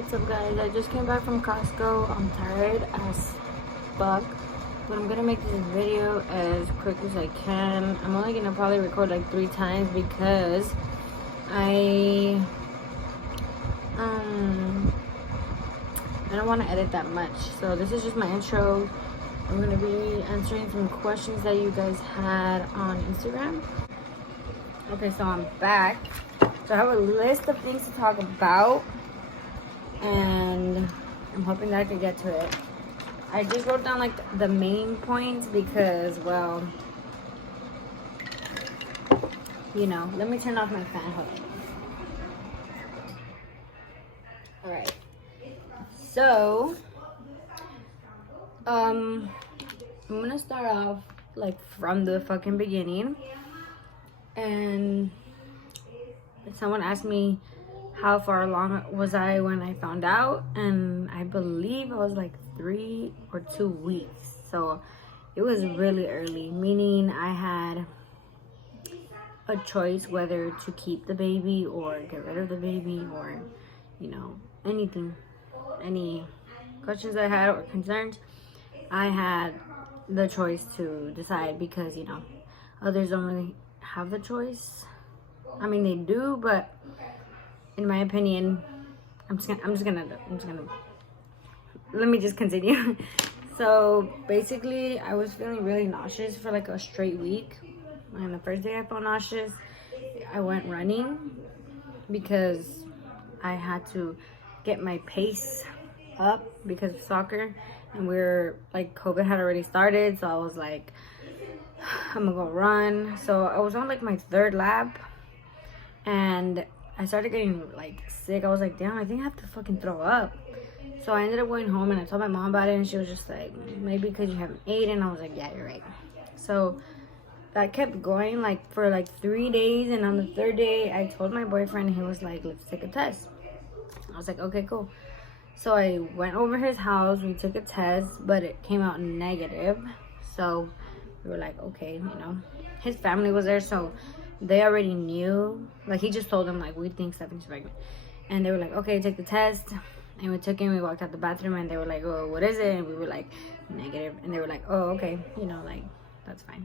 What's up, guys? I just came back from Costco. I'm tired as fuck, but I'm gonna make this video as quick as I can. I'm only gonna probably record like 3 times because I don't want to edit that much. So this is just my intro. I'm gonna be answering some questions that you guys had on Instagram. Okay, so I'm back. So I have a list of things to talk about, and I'm hoping that I can get to it. I just wrote down like the main points because, well, you know, let me turn off my fan. Hold on. All right. So, I'm gonna start off like from the fucking beginning. And someone asked me how far along was I when I found out, and I believe I was like 3 or 2 weeks. So it was really early, meaning I had a choice whether to keep the baby or get rid of the baby, or, you know, anything, any questions I had or concerns. I had the choice to decide because, you know, others don't really have the choice. I mean, they do, but in my opinion, I'm just gonna let me just continue. So basically, I was feeling really nauseous for like a straight week. And the first day I felt nauseous, I went running because I had to get my pace up because of soccer, and we're like, COVID had already started, so I was like, I'm gonna go run. So I was on like my 3rd lap, and I started getting like sick. I was like, damn, I think I have to fucking throw up. So I ended up going home and I told my mom about it, and she was just like, maybe because you haven't eaten. I was like, yeah, you're right. So that kept going like for like 3 days, and on the 3rd day I told my boyfriend, and he was like, let's take a test. I was like, okay, cool. So I went over his house, we took a test, but it came out negative. So we were like, okay, you know, his family was there, so they already knew. Like, he just told them, like, we think Stephanie's pregnant. And they were like, okay, take the test. And we took it, and we walked out the bathroom, and they were like, oh, what is it? And we were like, negative. And they were like, oh, okay, you know, like, that's fine.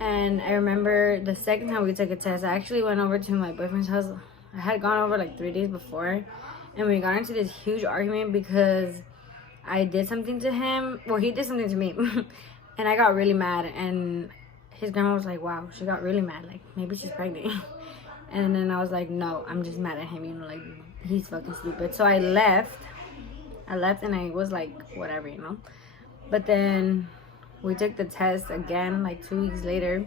And I remember the second time we took a test, I actually went over to my boyfriend's house. I had gone over like 3 days before, and we got into this huge argument because I did something to him. Well, he did something to me. And I got really mad, and his grandma was like, wow, she got really mad, like maybe she's pregnant. And then I was like, no, I'm just mad at him, you know, like, he's fucking stupid. So I left, and I was like, whatever, you know. But then we took the test again like 2 weeks later,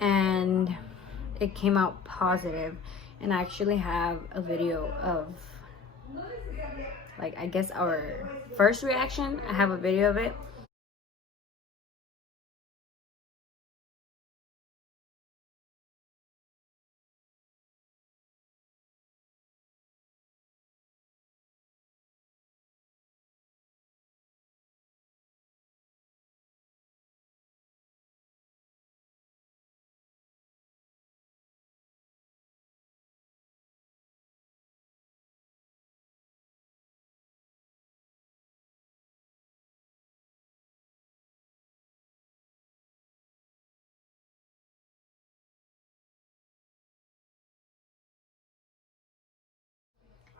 and it came out positive. And I actually have a video of, like, I guess our first reaction. I have a video of it.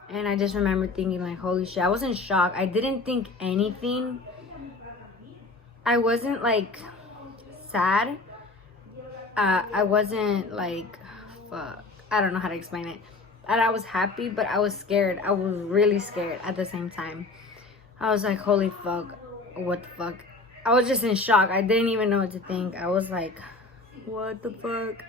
And I just remember thinking, like, holy shit, I was in shock. I didn't think anything. I wasn't like sad. I wasn't like, fuck, I don't know how to explain it. And I was happy, but I was scared. I was really scared at the same time. I was like, holy fuck, what the fuck? I was just in shock. I didn't even know what to think. I was like, what the fuck?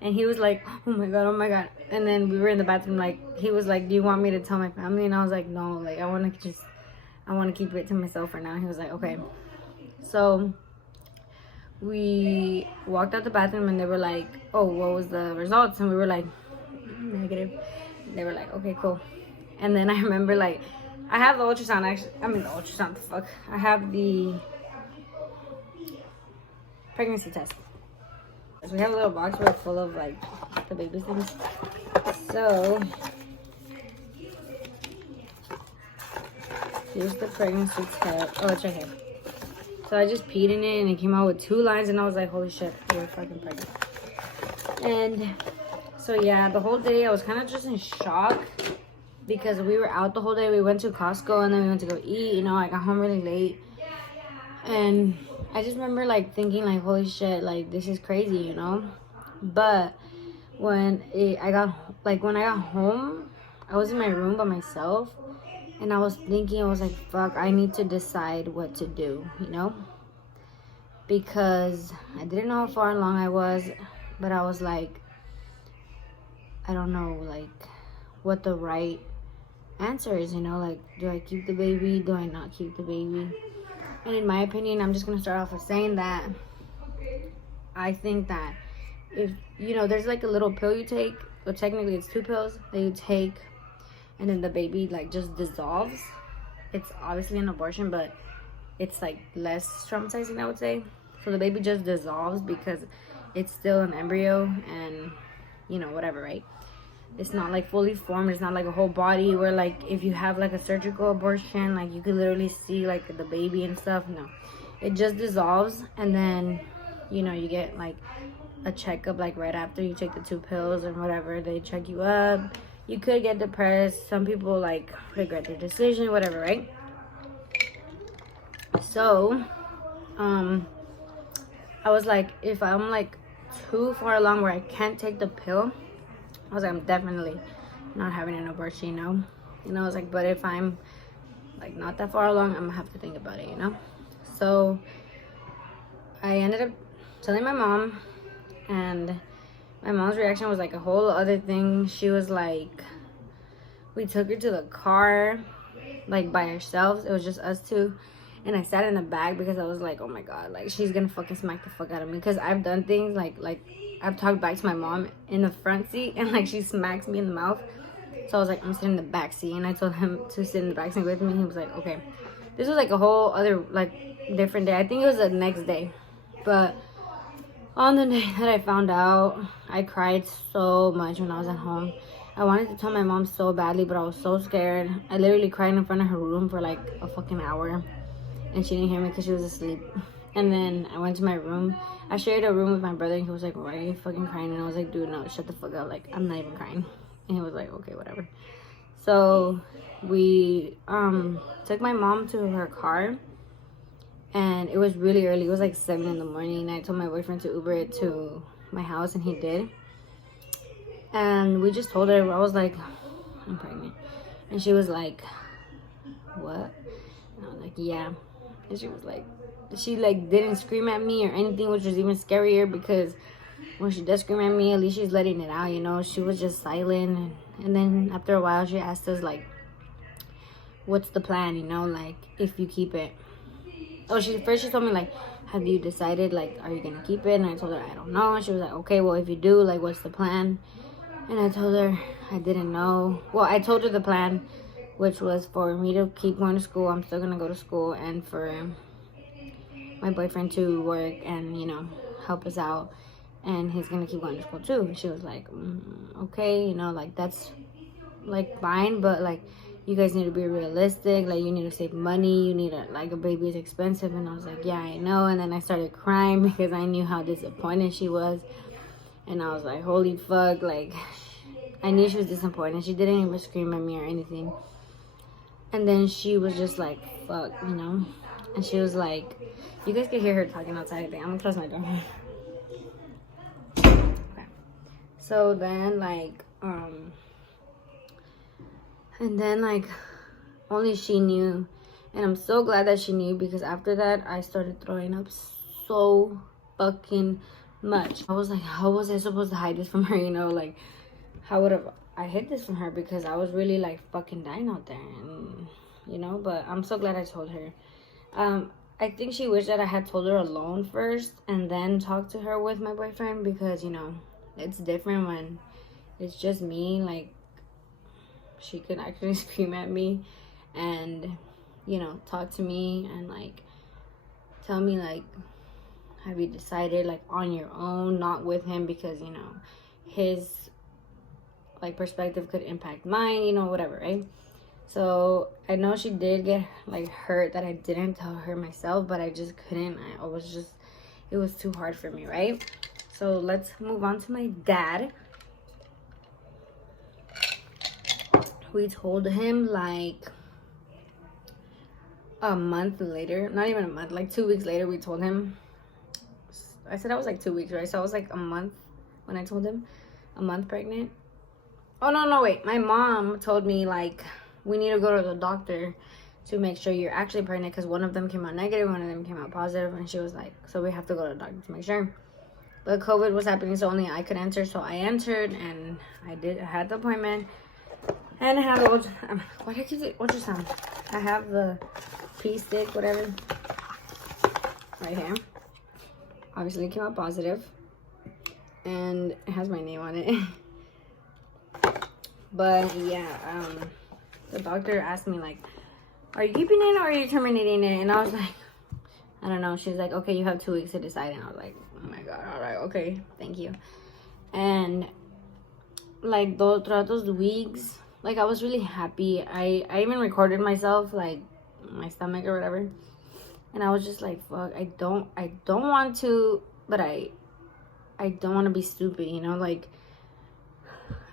And he was like, oh my god, oh my god. And then we were in the bathroom, like, he was like, do you want me to tell my family? And I was like, no, like, I want to keep it to myself for now. He was like, okay. So we walked out the bathroom, and they were like, oh, what was the results? And we were like, negative. They were like, okay, cool. And then I remember, like, I have the ultrasound, actually. I mean, the ultrasound, fuck. I have the pregnancy test. So we have a little box where it's full of, like, the baby things. So Here's the pregnancy test. Oh, it's right here. So I just peed in it and it came out with 2 lines and I was like, holy shit, you're fucking pregnant. And so yeah, the whole day I was kind of just in shock because we were out the whole day. We went to Costco and then we went to go eat. You know, I got home really late. And I just remember like thinking like, holy shit, like this is crazy, you know? But when I got home, I was in my room by myself. And I was thinking, I was like, fuck, I need to decide what to do, you know? Because I didn't know how far along I was, but I was like, I don't know, like, what the right answer is, you know? Like, do I keep the baby? Do I not keep the baby? And in my opinion, I'm just going to start off with saying that I think that if, you know, there's like a little pill you take, well, technically it's 2 pills that you take, and then the baby like just dissolves. It's obviously an abortion, but it's like less traumatizing, I would say. So the baby just dissolves because it's still an embryo and, you know, whatever, right? It's not like fully formed. It's not like a whole body where like if you have like a surgical abortion, like you could literally see like the baby and stuff. No, it just dissolves, and then, you know, you get like a checkup like right after you take the 2 pills or whatever. They check you up. You could get depressed. Some people like regret their decision, whatever, right? So, I was like, if I'm like too far along where I can't take the pill, I was like, I'm definitely not having an abortion, you know? And I was like, but if I'm like not that far along, I'm gonna have to think about it, you know? So I ended up telling my mom, and my mom's reaction was like a whole other thing. She was like, we took her to the car, like by ourselves. It was just us 2. And I sat in the back because I was like, oh my God, like she's gonna fucking smack the fuck out of me. Because I've done things like I've talked back to my mom in the front seat and like she smacks me in the mouth. So I was like, I'm sitting in the back seat, and I told him to sit in the back seat with me. And he was like, okay. This was like a whole other like different day. I think it was the next day. But on the day that I found out, I cried so much when I was at home. I wanted to tell my mom so badly, but I was so scared. I literally cried in front of her room for like a fucking hour. And she didn't hear me because she was asleep. And then I went to my room. I shared a room with my brother, and he was like, why are you fucking crying? And I was like, dude, no, shut the fuck up. Like, I'm not even crying. And he was like, okay, whatever. So we took my mom to her car. And it was really early. It was like 7 in the morning. I told my boyfriend to Uber it to my house, and he did. And we just told her, I was like, I'm pregnant. And she was like, what? And I was like, yeah. And she was like, she like didn't scream at me or anything, which was even scarier, because when she does scream at me, at least she's letting it out, you know. She was just silent. And then after a while, she asked us like, what's the plan, you know, like if you keep it. Oh, she told me like, have you decided, like, are you gonna keep it? And I told her I don't know. And she was like, okay, well, if you do, like, what's the plan? And I told her I didn't know. Well, I told her the plan, which was for me to keep going to school. I'm still gonna go to school, and for my boyfriend to work and, you know, help us out, and he's gonna keep going to school too. And she was like, okay, you know, like that's like fine, but like you guys need to be realistic. Like you need to save money. You need a, like a baby is expensive. And I was like, yeah, I know. And then I started crying because I knew how disappointed she was. And I was like, holy fuck, like I knew she was disappointed. She didn't even scream at me or anything. And then she was just like, fuck, you know. And she was like, you guys could hear her talking outside. I think I'm gonna close my door. Okay. So then like and then like only she knew. And I'm so glad that she knew, because after that I started throwing up so fucking much. I was like, how was I supposed to hide this from her, you know? Like how would have I hid this from her, because I was really like fucking dying out there, and you know. But I'm so glad I told her. I think she wished that I had told her alone first and then talked to her with my boyfriend, because you know it's different when it's just me. Like she could actually scream at me and, you know, talk to me and like tell me like, have you decided, like on your own, not with him, because you know his like perspective could impact mine, you know, whatever, right? So I know she did get like hurt that I didn't tell her myself, but I just couldn't. I was just, it was too hard for me, right? So let's move on to my dad. We told him like a month later, not even a month, like 2 weeks later, we told him. I said I was like 2 weeks, right? So I was like a month when I told him, a month pregnant. Oh, no, wait. My mom told me like, we need to go to the doctor to make sure you're actually pregnant, because one of them came out negative, one of them came out positive, and she was like, so we have to go to the doctor to make sure. But COVID was happening, so only I could enter. So I entered, and I had the appointment, and I have the why did I keep the ultrasound? I have the pee stick, whatever, right here. Obviously, it came out positive, and it has my name on it. But yeah, the doctor asked me like, are you keeping it or are you terminating it? And I was like, I don't know. She's like, okay, you have 2 weeks to decide. And I was like, oh my God, all right, okay, thank you. And like throughout those weeks, like I was really happy. I even recorded myself, like my stomach or whatever. And I was just like, fuck, I don't want to, but I don't want to be stupid, you know, like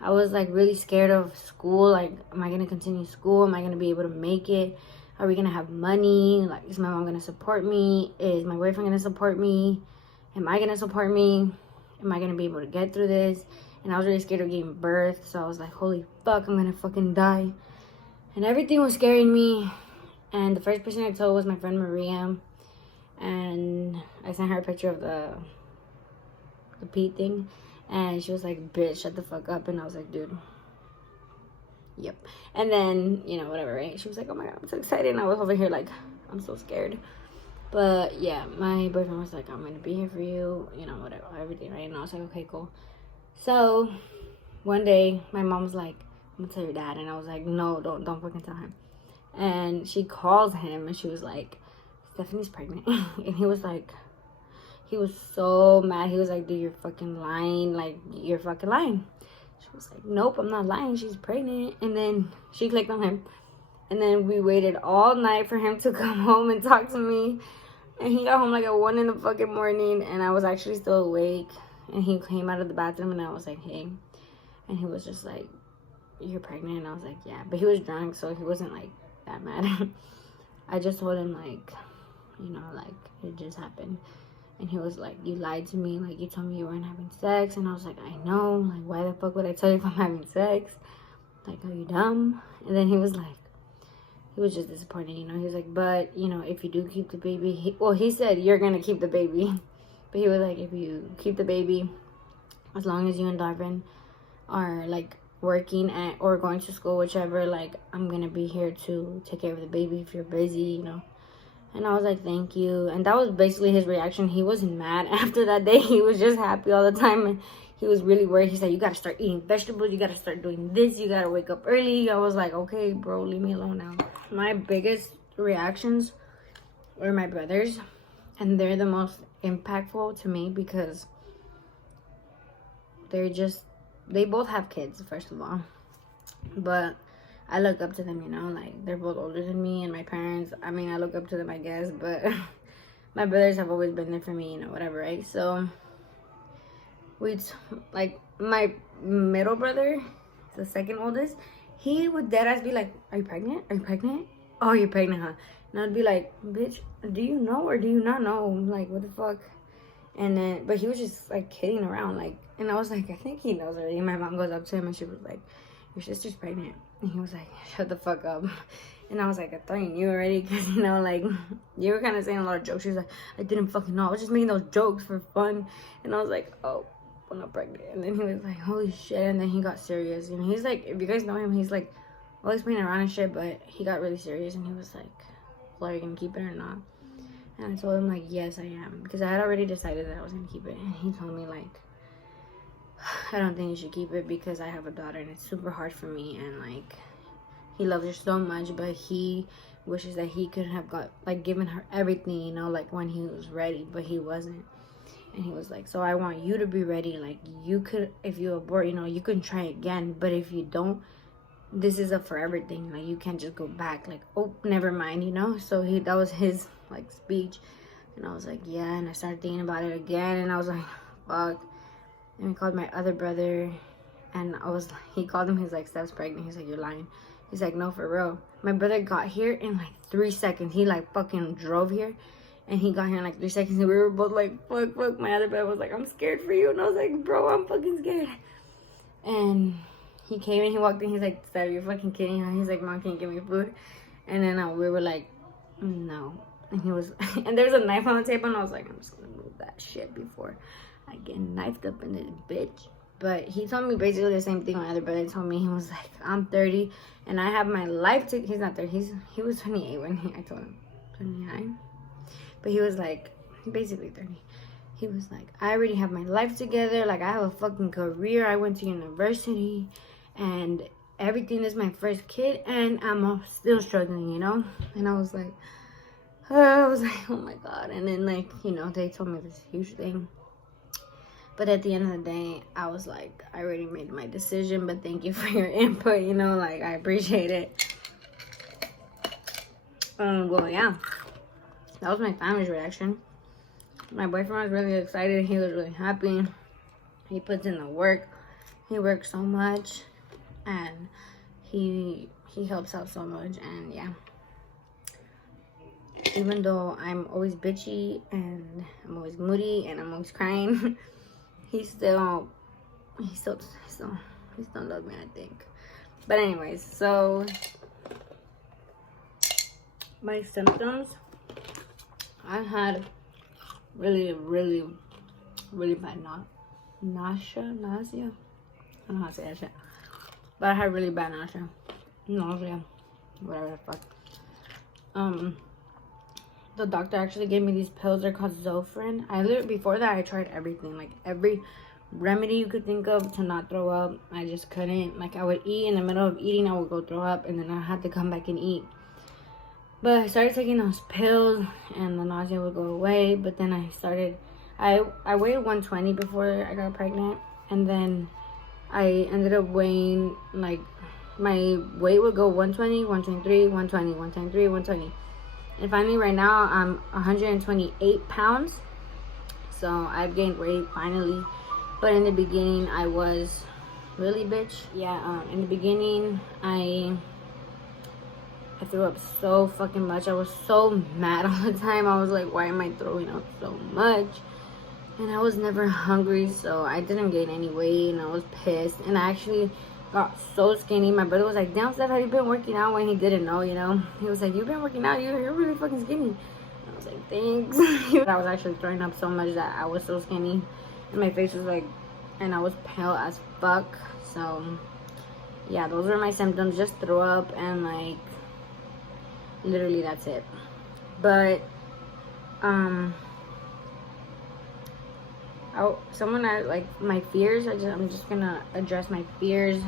I was like really scared of school. Like, am I going to continue school? Am I going to be able to make it? Are we going to have money? Like, is my mom going to support me? Is my boyfriend going to support me? Am I going to support me? Am I going to be able to get through this? And I was really scared of giving birth. So I was like, holy fuck, I'm going to fucking die. And everything was scaring me. And the first person I told was my friend Maria. And I sent her a picture of the pee thing. And she was like, bitch, shut the fuck up. And I was like, dude, yep. And then, you know, whatever, right? She was like, oh my God, I'm so excited. And I was over here like, I'm so scared. But yeah, my boyfriend was like, I'm going to be here for you, you know, whatever, everything, right? And I was like, okay, cool. So one day, my mom was like, I'm going to tell your dad. And I was like, no, don't fucking tell him. And she calls him and she was like, Stephanie's pregnant. And he was like, he was so mad. He was like, dude, you're fucking lying. Like, you're fucking lying. She was like, nope, I'm not lying. She's pregnant. And then she clicked on him. And then we waited all night for him to come home and talk to me. And he got home like at 1 in the fucking morning. And I was actually still awake. And he came out of the bathroom and I was like, hey. And he was just like, you're pregnant? And I was like, yeah. But he was drunk, so he wasn't like that mad. I just told him like, you know, like it just happened. And he was like, you lied to me. Like, you told me you weren't having sex. And I was like, I know. Like, why the fuck would I tell you if I'm having sex? Like, are you dumb? And then he was like, he was just disappointed, you know. He was like, but, you know, if you do keep the baby. He said, you're going to keep the baby. But he was like, if you keep the baby, as long as you and Darvin are, like, working at or going to school, whichever, like, I'm going to be here to take care of the baby if you're busy, you know. And I was like, thank you. And that was basically his reaction. He wasn't mad after that day. He was just happy all the time. And he was really worried. He said, you got to start eating vegetables. You got to start doing this. You got to wake up early. I was like, okay, bro, leave me alone now. My biggest reactions were my brothers. And they're the most impactful to me because they both have kids, first of all. But I look up to them, you know, like, they're both older than me, and my parents, I mean, I look up to them, I guess, but my brothers have always been there for me, you know, whatever, right? So, like, my middle brother, the second oldest, he would deadass be like, are you pregnant? Are you pregnant? Oh, you're pregnant, huh? And I'd be like, bitch, do you know or do you not know? Like, what the fuck? And then, but he was just, like, kidding around, like, and I was like, I think he knows already. And my mom goes up to him, and she was like, your sister's pregnant. And he was like, shut the fuck up. And I was like, I thought you knew already, because, you know, like, you were kind of saying a lot of jokes. She was like, I didn't fucking know. I was just making those jokes for fun. And I was like, oh, I'm not pregnant. And then he was like, holy shit. And then he got serious. And he's like, if you guys know him, he's like, always playing around and shit, but he got really serious. And he was like, well, are you going to keep it or not? And I told him, like, yes, I am. Because I had already decided that I was going to keep it. And he told me, like, I don't think you should keep it because I have a daughter and it's super hard for me, and like he loves her so much, but he wishes that he could have given her everything, you know, like when he was ready, but he wasn't. And he was like, so I want you to be ready. Like, you could, if you abort, you know, you can try again, but if you don't, this is a forever thing. Like, you can't just go back. Like, oh, never mind, you know? So that was his, like, speech. And I was like, yeah. And I started thinking about it again. And I was like, fuck. And I called my other brother. And he called him. He's like, Steph's pregnant. He's like, you're lying. He's like, no, for real. My brother got here in, like, 3 seconds. He, like, fucking drove here. And he got here in, like, 3 seconds. And we were both like, fuck. My other brother was like, I'm scared for you. And I was like, bro, I'm fucking scared. And he came and he walked in. He's like, Steph, you're fucking kidding. And he's like, Mom, can you give me food? And then we were like, no. And he was, and there was a knife on the table. And I was like, I'm just going to move that shit before I get knifed up in this bitch. But he told me basically the same thing my other brother told me. He was like, I'm 30 and I have my life to, he's not 30. He was 28 when I told him. 29. But he was like, basically 30. He was like, I already have my life together. Like, I have a fucking career. I went to university. And everything is my first kid. And I'm still struggling, you know? And I was like, oh my God. And then, like, you know, they told me this huge thing. But at the end of the day, I was like, I already made my decision. But thank you for your input, you know? Like, I appreciate it. Well, yeah. That was my family's reaction. My boyfriend was really excited. He was really happy. He puts in the work. He works so much. And he helps out so much. And yeah. Even though I'm always bitchy and I'm always moody and I'm always crying, he still loves me, I think. But anyways, so my symptoms, I had really bad nausea. I don't know how to say that shit. But I had really bad nausea, whatever the fuck. The doctor actually gave me these pills. They're called Zofran. Before that, I tried everything, like every remedy you could think of to not throw up. I just couldn't. Like, I would eat, in the middle of eating, I would go throw up, and then I had to come back and eat. But I started taking those pills, and the nausea would go away. But then I weighed 120 before I got pregnant, and then I ended up weighing, like, my weight would go 120, 123, 120, 123, 120. And finally, right now, I'm 128 pounds. So I've gained weight finally. But in the beginning, I was really bitch. Yeah, in the beginning, I threw up so fucking much. I was so mad all the time. I was like, why am I throwing up so much? And I was never hungry, so I didn't gain any weight, and I was pissed. And I actually got so skinny. My brother was like, damn, Steph, have you been working out? When he didn't know, you know. He was like, you've been working out? You're really fucking skinny. And I was like, thanks. I was actually throwing up so much that I was so skinny. And my face was like, and I was pale as fuck. So, yeah, those were my symptoms. Just throw up and, like, literally that's it. But, someone had, like, my fears. I'm just gonna address my fears.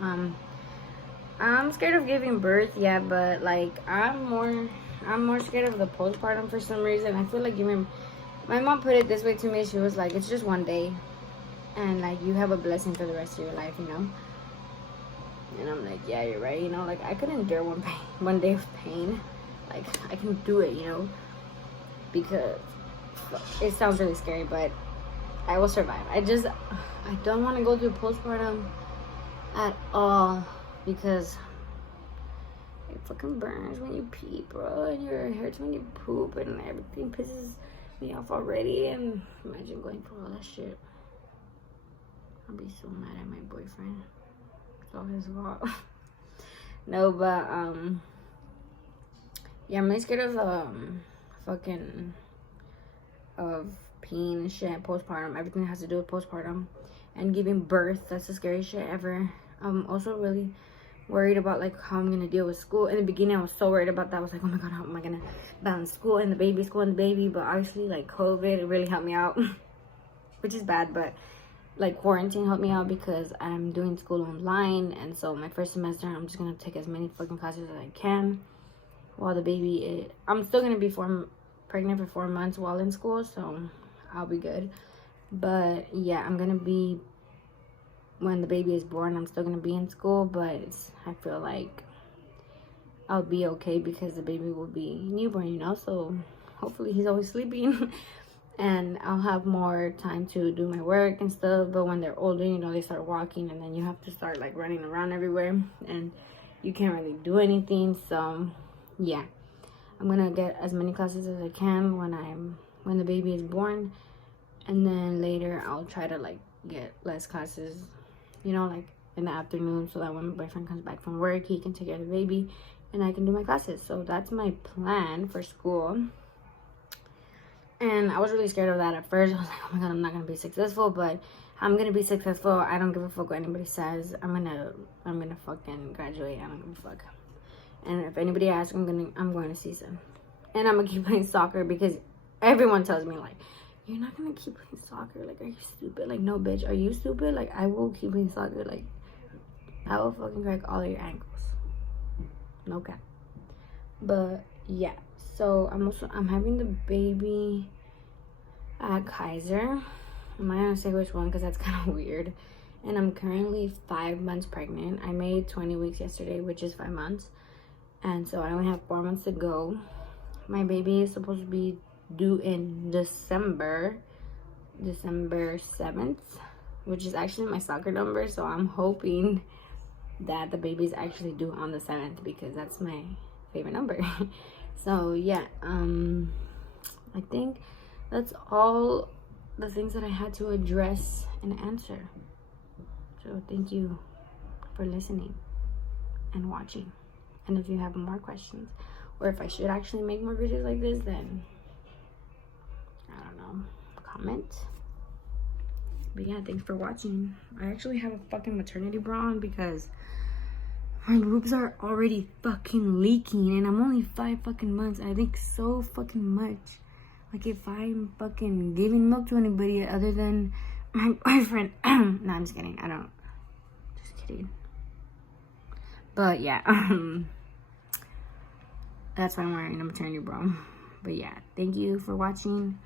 I'm scared of giving birth, yeah, but, like, I'm more scared of the postpartum for some reason. I feel like my mom put it this way to me. She was like, it's just one day, and, like, you have a blessing for the rest of your life, you know. And I'm like, yeah, you're right, you know. Like, I could endure one day of pain. Like, I can do it, you know, because it sounds really scary, but I will survive. I don't want to go through postpartum at all, because it fucking burns when you pee, bro, and it hurts when you poop, and everything pisses me off already. And imagine going through all that shit. I'll be so mad at my boyfriend. It's all his fault. No, but yeah, I'm really scared of of peeing and shit, postpartum, everything that has to do with postpartum and giving birth. That's the scariest shit ever. I'm also really worried about, like, how I'm gonna deal with school. In the beginning, I was so worried about that. I was like, oh my God, how am I gonna balance school and the baby? But obviously, like, COVID, it really helped me out. Which is bad, but, like, quarantine helped me out because I'm doing school online. And so my first semester, I'm just gonna take as many fucking classes as I can while the baby I'm still gonna be pregnant for 4 months while in school, so I'll be good. But yeah, I'm gonna be when the baby is born, I'm still gonna be in school, but I feel like I'll be okay because the baby will be newborn, you know, so hopefully he's always sleeping and I'll have more time to do my work and stuff. But when they're older, you know, they start walking and then you have to start like running around everywhere and you can't really do anything. So yeah, I'm gonna get as many classes as I can when the baby is born, and then later I'll try to like get less classes, you know, like in the afternoon, so that when my boyfriend comes back from work, he can take care of the baby and I can do my classes. So that's my plan for school. And I was really scared of that at first. I was like, oh my god, I'm not gonna be successful, but I'm gonna be successful. I don't give a fuck what anybody says. I'm gonna fucking graduate. I don't give a fuck. And if anybody asks, I'm going to CSUN. And I'm gonna keep playing soccer because everyone tells me like, you're not gonna keep playing soccer. Like, are you stupid? Like, no, bitch, are you stupid? Like, I will keep playing soccer. Like, I will fucking crack all of your ankles. No cap. But yeah, so I'm having the baby at Kaiser. I'm not gonna say which one because that's kind of weird. And I'm currently 5 months pregnant. I made 20 weeks yesterday, which is 5 months. And so I only have 4 months to go. My baby is supposed to be due in December 7th, which is actually my soccer number. So I'm hoping that the baby's actually due on the 7th because that's my favorite number. So yeah, I think that's all the things that I had to address and answer. So thank you for listening and watching. And if you have more questions, or if I should actually make more videos like this, then I don't know, comment. But yeah, thanks for watching. I actually have a fucking maternity bra on because my boobs are already fucking leaking and I'm only 5 fucking months. I think so fucking much. Like, if I'm fucking giving milk to anybody other than my boyfriend. No, I'm just kidding. I don't. Just kidding. But yeah, that's why I'm wearing a maternity bra. But yeah, thank you for watching.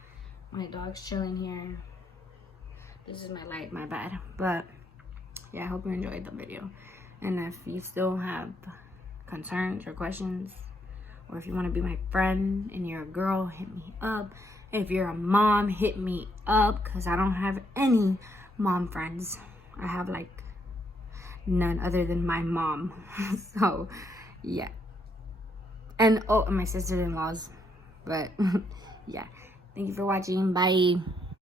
My dog's chilling here. This is my light, my bad. But yeah, I hope you enjoyed the video. And if you still have concerns or questions, or if you want to be my friend and you're a girl, hit me up. If you're a mom, hit me up, because I don't have any mom friends. I have like none other than my mom. So yeah. And oh, and my sister-in-laws. But yeah, thank you for watching. Bye.